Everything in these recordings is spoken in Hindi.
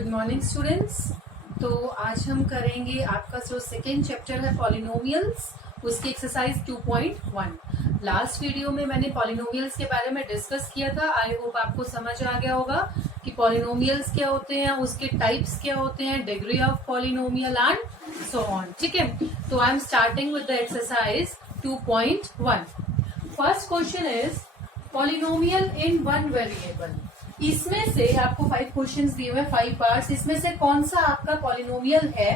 Good morning students. तो आज हम करेंगे आपका जो सेकेंड चैप्टर है पॉलिनोमियल्स, उसकी एक्सरसाइज 2.1। लास्ट वीडियो में मैंने पॉलिनोमियल्स के बारे में डिस्कस किया था। आई होप आपको समझ आ गया होगा कि पॉलिनोमियल्स क्या होते हैं, उसके टाइप्स क्या होते हैं, degree of polynomial and so on. ठीक है, तो I am starting with the exercise 2.1। First question is polynomial in one variable. इसमें से आपको 5 क्वेश्चंस दिए हुए, 5 पार्ट्स। इसमें से कौन सा आपका पॉलिनोमियल है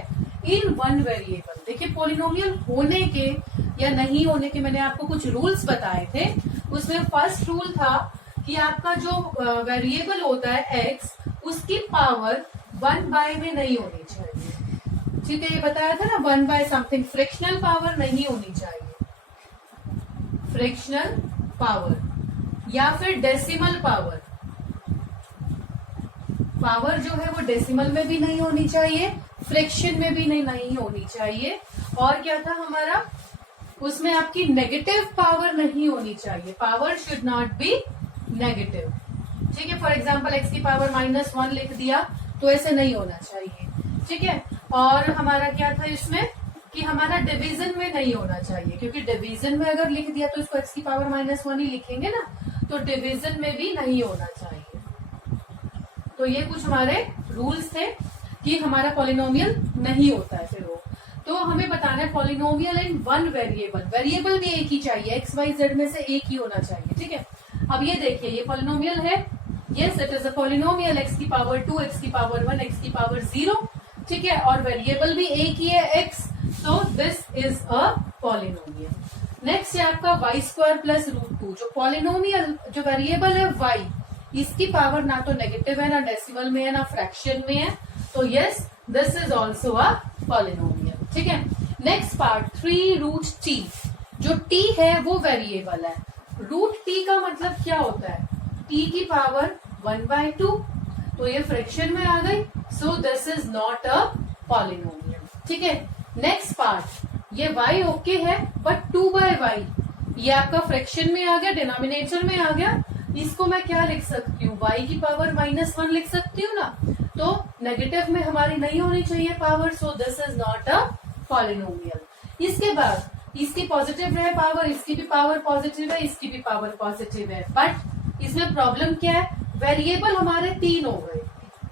इन वन वेरिएबल। देखिए, पॉलिनोमियल होने के या नहीं होने के मैंने आपको कुछ रूल्स बताए थे। उसमें फर्स्ट रूल था कि आपका जो वेरिएबल होता है एक्स, उसकी पावर 1/, में नहीं होनी चाहिए। ठीक है, ये बताया था ना, 1/, समथिंग। फ्रैक्शनल पावर नहीं होनी चाहिए, फ्रैक्शनल पावर या फिर डेसिमल पावर। पावर जो है वो डेसिमल में भी नहीं होनी चाहिए, फ्रैक्शन में भी नहीं होनी चाहिए। और क्या था हमारा, उसमें आपकी नेगेटिव पावर नहीं होनी चाहिए। Power should not be negative. ठीक है, फॉर एग्जांपल एक्स की पावर -1 लिख दिया तो ऐसे नहीं होना चाहिए। ठीक है, और हमारा क्या था इसमें कि हमारा डिवीजन में नहीं होना चाहिए, क्योंकि डिवीजन में अगर लिख दिया तो इसको एक्स की पावर -1 ही लिखेंगे ना, तो डिवीजन में भी नहीं होना चाहिए। तो ये कुछ हमारे रूल्स थे कि हमारा पॉलिनोमियल नहीं होता है। फिर वो तो हमें बताना है polynomial in one variable. Variable भी एक ही चाहिए, एक्स वाई जेड में से एक ही होना चाहिए। ठीक है, अब ये देखिए, ये पॉलिनोमियल है। Yes, it is a polynomial, x की पावर 2, एक्स की पावर 1, एक्स की पावर 0। ठीक है, और वेरिएबल भी एक ही है, x. So this is a polynomial. Next है आपका y² + √2। जो पॉलिनोमियल, जो वेरिएबल है y, इसकी पावर ना तो नेगेटिव है, ना डेसिमल में है, ना फ्रैक्शन में है। तो yes, this is also a polynomial. ठीक है, नेक्स्ट पार्ट 3√t। जो t है वो वेरिएबल है। √t का मतलब क्या होता है, t की पावर 1/2, तो ये फ्रैक्शन में आ गई। सो this is not a polynomial. ठीक है, नेक्स्ट पार्ट, ये y ओके है, बट 2/y ये आपका फ्रैक्शन में आ गया, डिनोमिनेटर में आ गया। इसको मैं क्या लिख सकती हूँ, y की पावर -1 लिख सकती हूँ ना, तो नेगेटिव में हमारी नहीं होनी चाहिए power. So this is not a polynomial. इसके बाद इसकी पॉजिटिव है पावर, इसकी भी पावर पॉजिटिव है, इसकी भी पावर पॉजिटिव है, बट इसमें प्रॉब्लम क्या है, वेरिएबल हमारे 3 हो गए।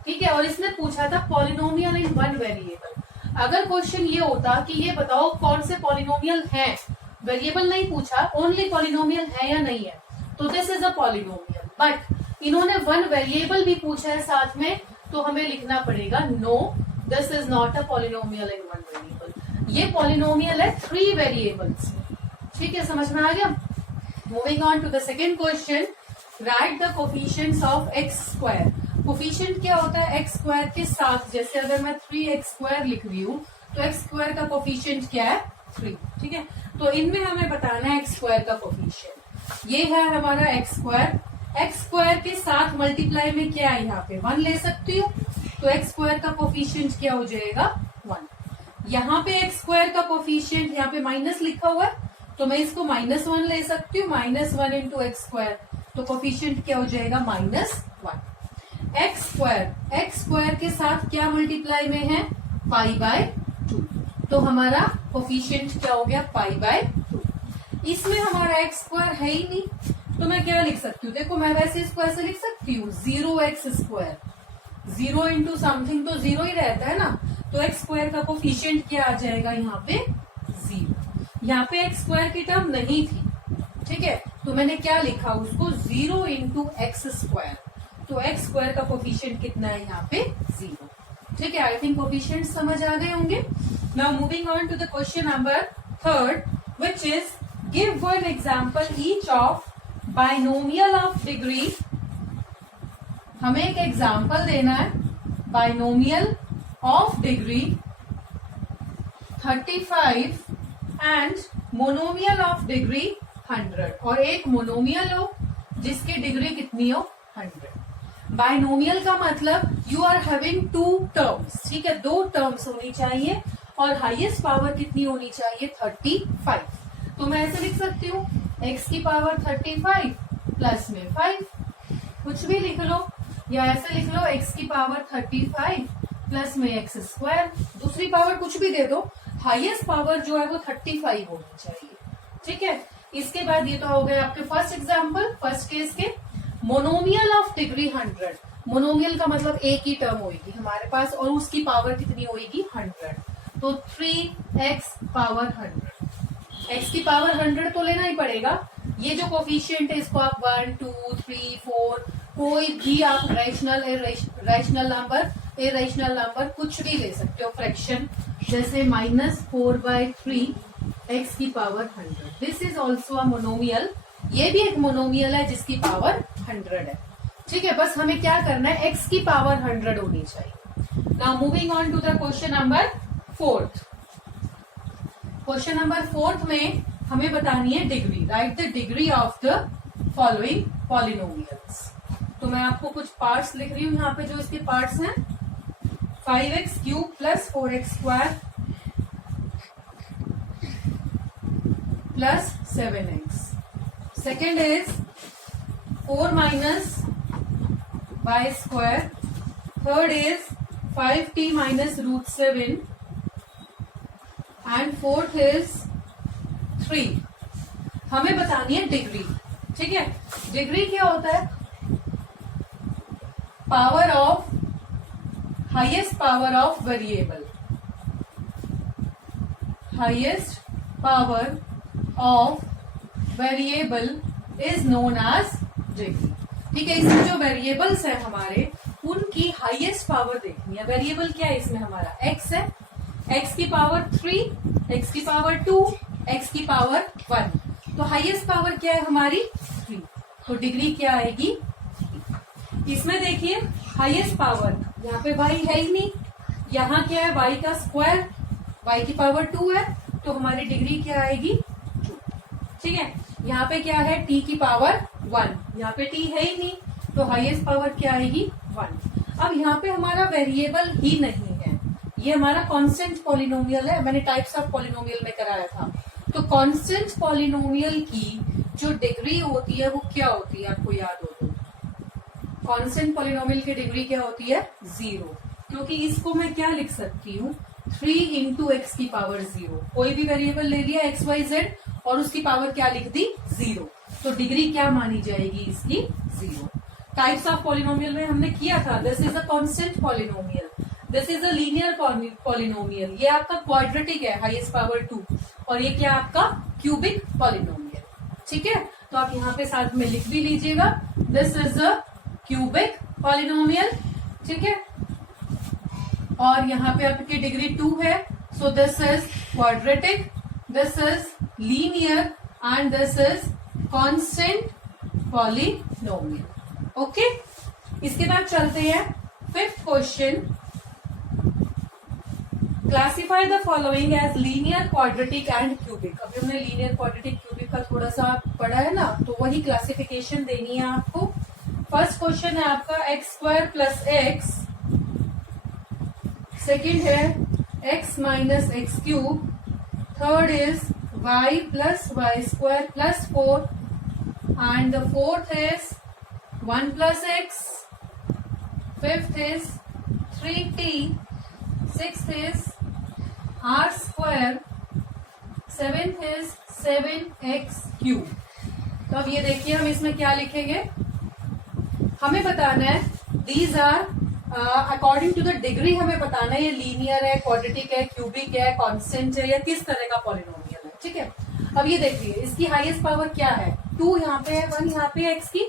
ठीक है, और इसने पूछा था पॉलिनोमियल इन वन वेरिएबल। अगर क्वेश्चन ये होता कि ये बताओ कौन से पॉलिनोमियल हैं, वेरिएबल नहीं पूछा, ओनली पॉलिनोमियल है या नहीं है, तो this is a polynomial. But इन्होंने वन वेरिएबल भी पूछा है साथ में, तो हमें लिखना पड़ेगा no, this is not a polynomial in one variable. ये पॉलिनोमियल है 3 वेरिएबल्स में। ठीक है, समझ में आ गया। Moving on to the second question, right the coefficients of x²। Coefficient क्या होता है, x² के साथ। जैसे अगर मैं 3x² लिख रही हूँ तो x² का कोफिशिएंट क्या है, 3। ठीक है, तो इनमें हमें बताना है x² का कोफिशिएंट। ये है हमारा x² के साथ मल्टीप्लाई में क्या है, यहाँ पे 1 ले सकती हूँ, तो x² का कोफिशिएंट क्या हो जाएगा, 1। यहाँ पे x² का कोफिशिएंट, यहाँ पे माइनस लिखा हुआ है, तो मैं इसको -1 ले सकती हूँ, -1 × x², तो कोफिशिएंट क्या हो जाएगा, -1। x² के साथ क्या मल्टीप्लाई में है, π/2, तो हमारा कोफिशिएंट क्या हो गया, π/2। इसमें हमारा x² है ही नहीं, तो मैं क्या लिख सकती हूँ, देखो मैं वैसे इसको ऐसे लिख सकती हूँ, 0x²। 0 × समथिंग तो 0 ही रहता है ना, तो x² का कोफिशिएंट क्या आ जाएगा, यहाँ पे 0। यहाँ पे x² की टर्म नहीं थी। ठीक है, तो मैंने क्या लिखा उसको, 0 × x², तो x² का कोफिशिएंट कितना है, यहाँ पे 0। ठीक है, आई थिंक कोफिशिएंट समझ आ गए होंगे। Now moving on to the question number 3, which is give one example each of binomial of degree। हमें एक एग्जाम्पल देना है, binomial of degree 35 and monomial of degree 100, और एक मोनोमियल हो जिसकी डिग्री कितनी हो, 100। बाइनोमियल का मतलब यू आर हैविंग 2 टर्म्स। ठीक है, 2 टर्म्स होनी चाहिए और हाईएस्ट पावर कितनी होनी चाहिए, 35। तो मैं ऐसे लिख सकती हूँ, x की पावर 35 प्लस में 5, कुछ भी लिख लो। या ऐसे लिख लो x की पावर 35 प्लस में x स्क्वायर, दूसरी पावर कुछ भी दे दो, हाईएस्ट पावर जो है वो 35 होनी चाहिए। ठीक है, इसके बाद ये तो हो गए आपके फर्स्ट एग्जाम्पल, फर्स्ट केस के। मोनोमियल ऑफ डिग्री 100, मोनोमियल का मतलब एक ही टर्म होगी हमारे पास और उसकी पावर कितनी होगी 100, तो 3x पावर 100, x की पावर 100 तो लेना ही पड़ेगा। ये जो कोफिशिएंट है इसको आप 1, 2, 3, 4 कोई भी आप रैशनल इरेशनल नंबर कुछ भी ले सकते हो, फ्रैक्शन जैसे -4/3 x की power 100, this is also a monomial, ये भी एक मोनोमियल है जिसकी पावर 100 है। ठीक है, बस हमें क्या करना है, x की पावर 100 होनी चाहिए। Now moving on to the question number 4। Question number 4 में हमें बतानी है degree, right the degree of the following polynomials. तो मैं आपको कुछ पार्ट्स लिख रही हूं यहाँ पे, जो इसके पार्ट्स हैं 5x³ plus 4x² plus 7x, second is 4 minus y², third is 5t minus √7 and fourth is 3। हमें बतानी है डिग्री। ठीक है, डिग्री क्या होता है, power of highest power of variable, highest power of variable is known as degree. ठीक है, इसमें जो वेरिएबल्स है हमारे उनकी हाईएस्ट पावर देखनी है। वेरिएबल क्या है इसमें हमारा x है, x की पावर 3, x की पावर 2, x की पावर 1, तो हाईएस्ट पावर क्या है हमारी 3, तो डिग्री क्या आएगी। इसमें देखिए हाईएस्ट पावर, यहाँ पे y है ही नहीं, यहाँ क्या है y का स्क्वायर, y की पावर 2 है, तो हमारी डिग्री क्या आएगी 2। ठीक है, यहाँ पे क्या है t की पावर 1, यहाँ पे t है ही नहीं, तो हाईएस्ट पावर क्या आएगी 1। अब यहाँ पे हमारा वेरिएबल ही नहीं है, ये हमारा कांस्टेंट पॉलिनोमियल है, मैंने टाइप्स ऑफ पॉलिनोमियल में कराया था। तो कांस्टेंट पॉलिनोमियल की जो डिग्री होती है वो क्या होती है, आपको याद हो तो कांस्टेंट पॉलिनोमियल की डिग्री क्या होती है 0, क्योंकि इसको मैं क्या लिख सकती हूँ 3 इंटू एक्स की पावर 0, कोई भी वेरिएबल ले लिया x, y, z और उसकी पावर क्या लिख दी 0, तो डिग्री क्या मानी जाएगी इसकी 0। टाइप्स ऑफ पॉलिनोमियल में हमने किया था, this is a constant polynomial, this is a linear polynomial, ये आपका क्वाड्रेटिक है हाईएस्ट पावर 2, और ये क्या आपका क्यूबिक पॉलिनोमियल। ठीक है, तो आप यहाँ पे साथ में लिख भी लीजिएगा, this is a cubic polynomial. ठीक है, और यहाँ पे आपकी डिग्री 2 है, so this is quadratic, this is linear and this is constant polynomial. Okay, इसके बाद चलते हैं 5th question, classify the following as linear, quadratic and cubic. अभी हमने लीनियर, क्वाड्रेटिक, क्यूबिक का थोड़ा सा पढ़ा है ना, तो वही क्लासिफिकेशन देनी है आपको। फर्स्ट क्वेश्चन है आपका x² प्लस x, सेकेंड है x minus x³, third is y plus y² plus 4 and the fourth is 1 plus x, fifth is 3t, sixth is r², seventh is 7x³। तो अब ये देखिए हम इसमें क्या लिखेंगे, हमें बताना है these are according to the degree, हमें बताना है ये लीनियर है, क्वाड्रेटिक है, क्यूबिक है, कांस्टेंट है, या किस तरह का पॉलिनोमियल है। ठीक है, अब ये देखिए इसकी हाईएस्ट पावर क्या है 2, यहाँ पे है 1, यहाँ पे x की,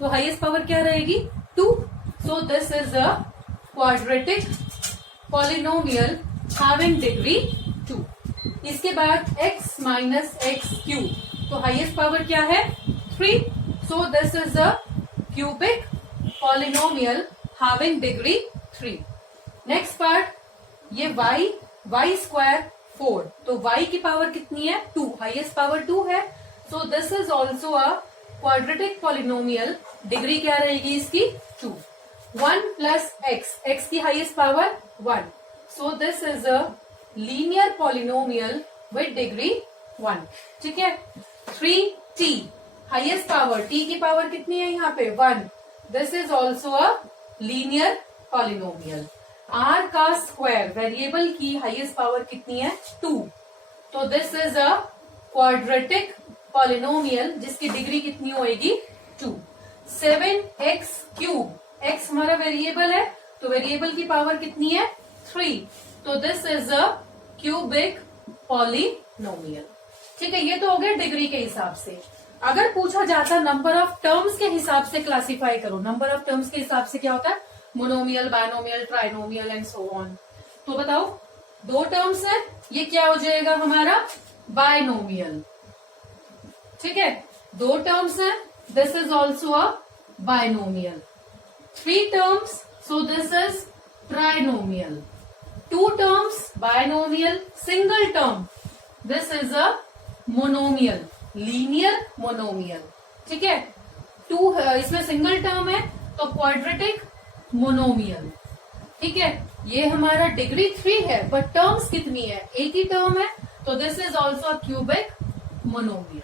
तो हाईएस्ट पावर क्या रहेगी 2, सो this is a quadratic polynomial having degree 2। इसके बाद x माइनस x³, तो हाईएस्ट पावर क्या है 3, सो this is a cubic polynomial having degree 3। Next part, ये y² 4, तो y की पावर कितनी है 2, हाईएस्ट पावर 2 है, so this is also a quadratic polynomial, degree क्या रहेगी इसकी 2। 1 प्लस x की highest power 1, so this is a linear polynomial with degree 1। ठीक है, 3t, हाईएस्ट पावर, t की पावर कितनी है यहाँ पे 1, this is also a linear polynomial. r का स्क्वायर वेरिएबल की हाईएस्ट पावर कितनी है 2, तो this is a quadratic polynomial जिसकी डिग्री कितनी होएगी 2। 7x क्यूब, x हमारा वेरिएबल है तो वेरिएबल की पावर कितनी है 3, तो this is a cubic polynomial. ठीक है, ये तो हो गया डिग्री के हिसाब से। अगर पूछा जाता नंबर ऑफ टर्म्स के हिसाब से क्लासिफाई करो, नंबर ऑफ टर्म्स के हिसाब से क्या होता है monomial, binomial, trinomial and so on, तो बताओ 2 टर्म्स है, ये क्या हो जाएगा हमारा बायनोमियल। ठीक है, 2 टर्म्स है, this is also a binomial. 3 terms, so this is trinomial. 2 terms binomial, single term, this is a monomial, linear monomial. ठीक है, 2 इसमें सिंगल टर्म है तो क्वाड्रेटिक मोनोमियल। ठीक है, ये हमारा डिग्री 3 है बट टर्म्स कितनी है, एक ही टर्म है, तो this is also cubic monomial.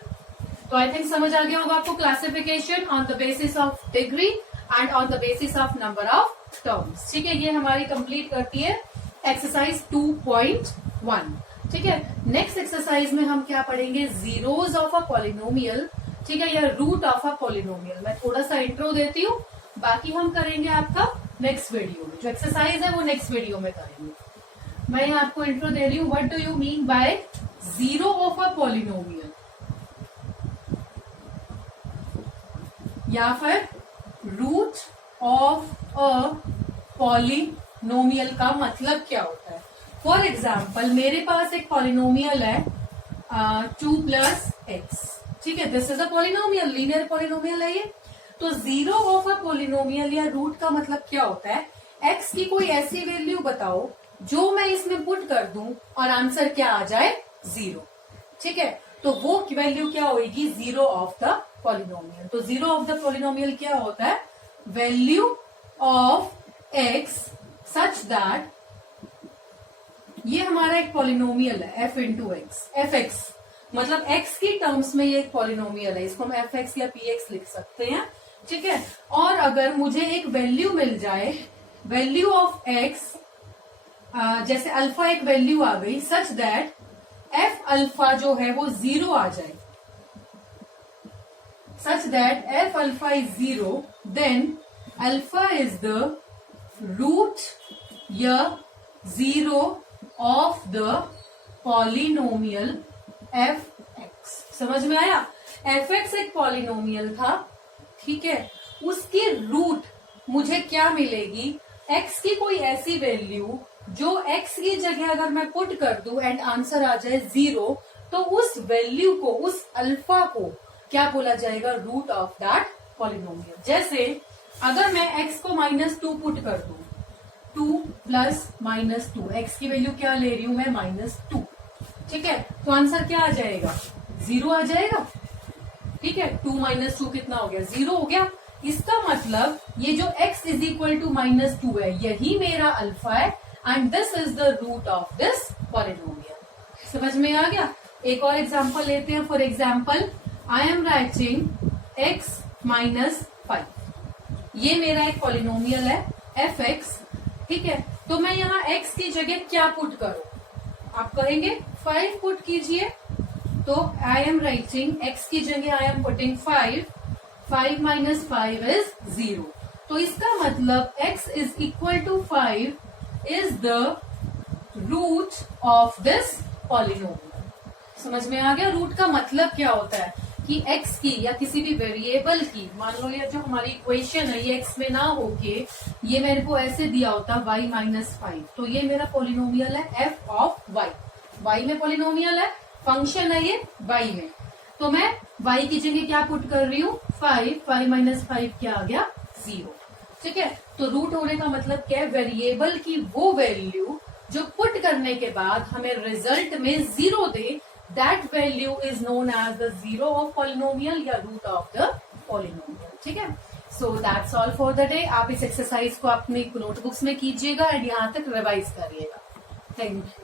तो आई थिंक समझ आ गया होगा आपको classification on the basis of degree and on the basis of number of terms. ठीक है, ये हमारी कंप्लीट करती है एक्सरसाइज 2.1। ठीक है, नेक्स्ट एक्सरसाइज में हम क्या पढ़ेंगे, जीरोज ऑफ अ पॉलिनोमियल। ठीक है, या रूट ऑफ अ पॉलिनोमियल। मैं थोड़ा सा इंट्रो देती हूँ, बाकी हम करेंगे आपका नेक्स्ट वीडियो में। जो एक्सरसाइज है वो नेक्स्ट वीडियो में करेंगे। मैं यहाँ आपको इंट्रो दे रही हूँ, what do you mean by zero of a polynomial, या फिर रूट ऑफ अ पॉलिनोमियल का मतलब क्या होता है। फॉर एग्जाम्पल मेरे पास एक पॉलिनोमियल है 2 + x। ठीक है, this is a polynomial, linear polynomial है ये। तो जीरो ऑफ अ पॉलिनोमियल या रूट का मतलब क्या होता है, x की कोई ऐसी वैल्यू बताओ जो मैं इसमें पुट कर दूं और आंसर क्या आ जाए 0। ठीक है, तो वो वैल्यू क्या होगी, जीरो ऑफ द पॉलिनोमियल। तो जीरो ऑफ द पॉलिनोमियल क्या होता है, value of x such that, ये हमारा एक पॉलिनोमियल है f into x, F x मतलब x की टर्म्स में ये एक पॉलिनोमियल है, इसको हम एफ एक्स या पी एक्स लिख सकते हैं। ठीक है, और अगर मुझे एक वैल्यू मिल जाए, वैल्यू ऑफ x, जैसे अल्फा एक वैल्यू आ गई सच दैट f अल्फा जो है वो 0 आ जाए, such that f alpha is 0, then alpha is the root या 0 of the polynomial fx। समझ में आया, fx एक पॉलिनोमियल था। ठीक है, उसकी रूट मुझे क्या मिलेगी, x की कोई ऐसी वैल्यू जो x की जगह अगर मैं पुट कर दूं एंड आंसर आ जाए 0, तो उस वैल्यू को, उस अल्फा को क्या बोला जाएगा, रूट ऑफ दैट पॉलिनोमियल। जैसे अगर मैं x को -2 पुट कर दूं, 2 + -2, x की वैल्यू क्या ले रही हूं मैं -2। ठीक है, तो आंसर क्या आ जाएगा, 0 आ जाएगा। ठीक है, 2 - 2 कितना हो गया, 0 हो गया। इसका मतलब ये जो x = -2 है यही मेरा अल्फा है and this is the root of this polynomial. समझ में आ गया। एक और एग्जांपल लेते हैं। For example I am writing x - 5, ये मेरा एक पॉलिनोमियल है fx। ठीक है, तो मैं यहाँ x की जगह क्या पुट करूं, आप कहेंगे 5 पुट कीजिए, तो आई एम राइटिंग x की जगह आई एम पुटिंग 5, 5 - 5 इज 0। तो इसका मतलब x = 5 is the root of this polynomial. समझ में आ गया रूट का मतलब क्या होता है, कि x की या किसी भी वेरिएबल की, मान लो ये जो हमारी इक्वेशन है ये x में ना होके ये मेरे को ऐसे दिया होता y - 5, तो ये मेरा पॉलिनोमियल है f ऑफ y। y में पॉलिनोमियल है, फंक्शन है ये y में, तो मैं y की जगह क्या पुट कर रही हूँ, 5, 5 - 5 क्या आ गया, 0। ठीक है, तो रूट होने का मतलब क्या है, वेरिएबल की वो वैल्यू जो पुट करने के बाद हमें रिजल्ट में 0 दे, that value is known as the zero of polynomial या root of the polynomial। ठीक है, so that's all for the day। आप इस एक्सरसाइज को अपनी नोटबुक्स में कीजिएगा एंड यहाँ तक रिवाइज करिएगा। Thank you.